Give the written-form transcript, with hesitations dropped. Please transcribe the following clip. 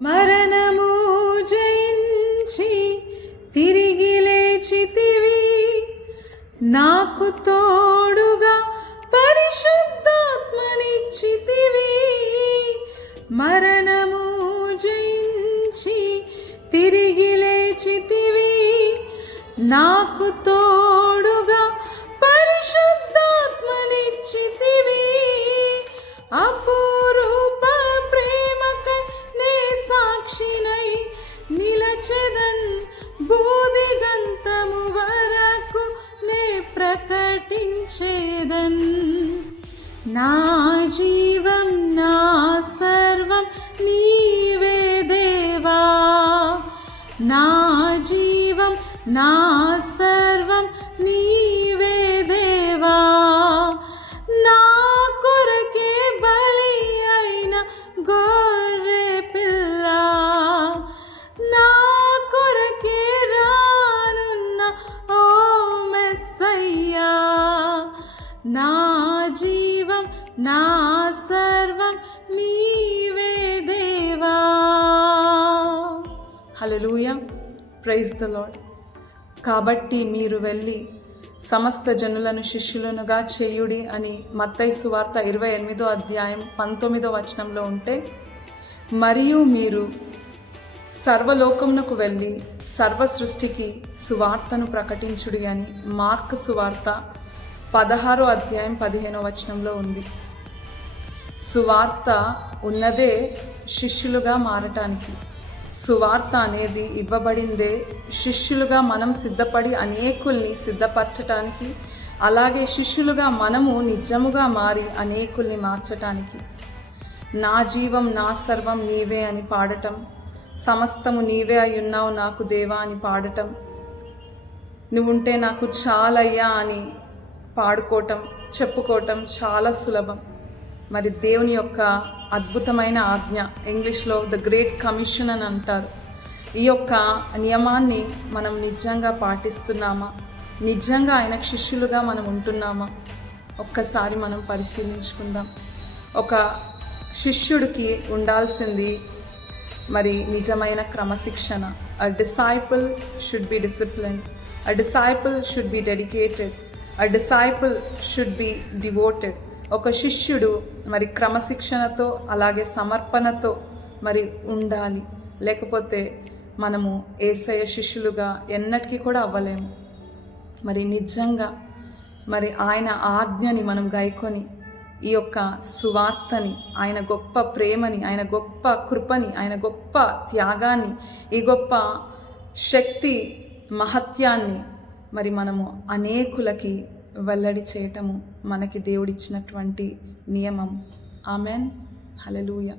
మరణము జయించి తిరిగి లేచితివి, నాకు తోడుగా పరిశుద్ధాత్మనిచ్చితివి. మరణము జయించి తిరిగి లేచితివి, నాకు తోడుగా పరిశుద్ధాత్మనిచ్చితివి. అపురూప ప్రేమకై నే సాక్షినై నిలచెదన్, బూదిగంతము వరకు నే ప్రకటించేదన్. నా జీవం నా సర్వం నీవే దేవా, నా జీవం నా సర్వం నీవే దేవా. నా కొరకే బలి అయిన గొర్రె పిల్ల, నా కొరకే రానున్న ఓ మెస్సయ్యా. నా జీవం నా సర్వం నీవే దేవా. హల్లెలూయా, ప్రైజ్ ద లార్డ్. కాబట్టి మీరు వెళ్ళి సమస్త జనులను శిష్యులనుగా చేయుడి అని మత్తయి సువార్త 28వ అధ్యాయం 19వ వచనంలో ఉంటే, మరియు మీరు సర్వలోకమునకు వెళ్ళి సర్వ సృష్టికి సువార్తను ప్రకటించుడి అని మార్కు సువార్త 16వ అధ్యాయం 15వ వచనంలో ఉంది. సువార్త ఉన్నదే శిష్యులుగా మారటానికి. సువార్త అనేది ఇవ్వబడిందే శిష్యులుగా మనం సిద్ధపడి అనేకుల్ని సిద్ధపరచటానికి, అలాగే శిష్యులుగా మనము నిజముగా మారి అనేకుల్ని మార్చటానికి. నా జీవం నా సర్వం నీవే అని పాడటం, సమస్తము నీవే అయి ఉన్నావు నాకు దేవా అని పాడటం, నువ్వుంటే నాకు చాలయ్యా అని పాడుకోవటం, చెప్పుకోవటం చాలా సులభం. మరి దేవుని యొక్క అద్భుతమైన ఆజ్ఞ, ఇంగ్లీష్లో ద గ్రేట్ కమిషన్ అని అంటారు. ఈ యొక్క నియమాన్ని మనం నిజంగా పాటిస్తున్నామా? నిజంగా ఆయన శిష్యులుగా మనం ఉంటున్నామా? ఒక్కసారి మనం పరిశీలించుకుందాం. ఒక శిష్యుడికి ఉండాల్సింది మరి నిజమైన క్రమశిక్షణ. అ disciple should be disciplined, a disciple should be dedicated, a disciple should be devoted. ఒక శిష్యుడు మరి క్రమశిక్షణతో అలాగే సమర్పణతో మరి ఉండాలి. లేకపోతే మనము యేసయ్య శిష్యులుగా ఎన్నటికీ కూడా అవ్వలేము. మరి నిజంగా మరి ఆయన ఆజ్ఞని మనం గైకొని ఈ యొక్క సువార్తని, ఆయన గొప్ప ప్రేమని, ఆయన గొప్ప కృపని, ఆయన గొప్ప త్యాగాన్ని, ఈ గొప్ప శక్తి మహత్యాన్ని మరి మనము అనేకులకి వెల్లడి చేయటము మనకి దేవుడిచ్చినటువంటి నియమం. ఆమెన్. హల్లెలూయా.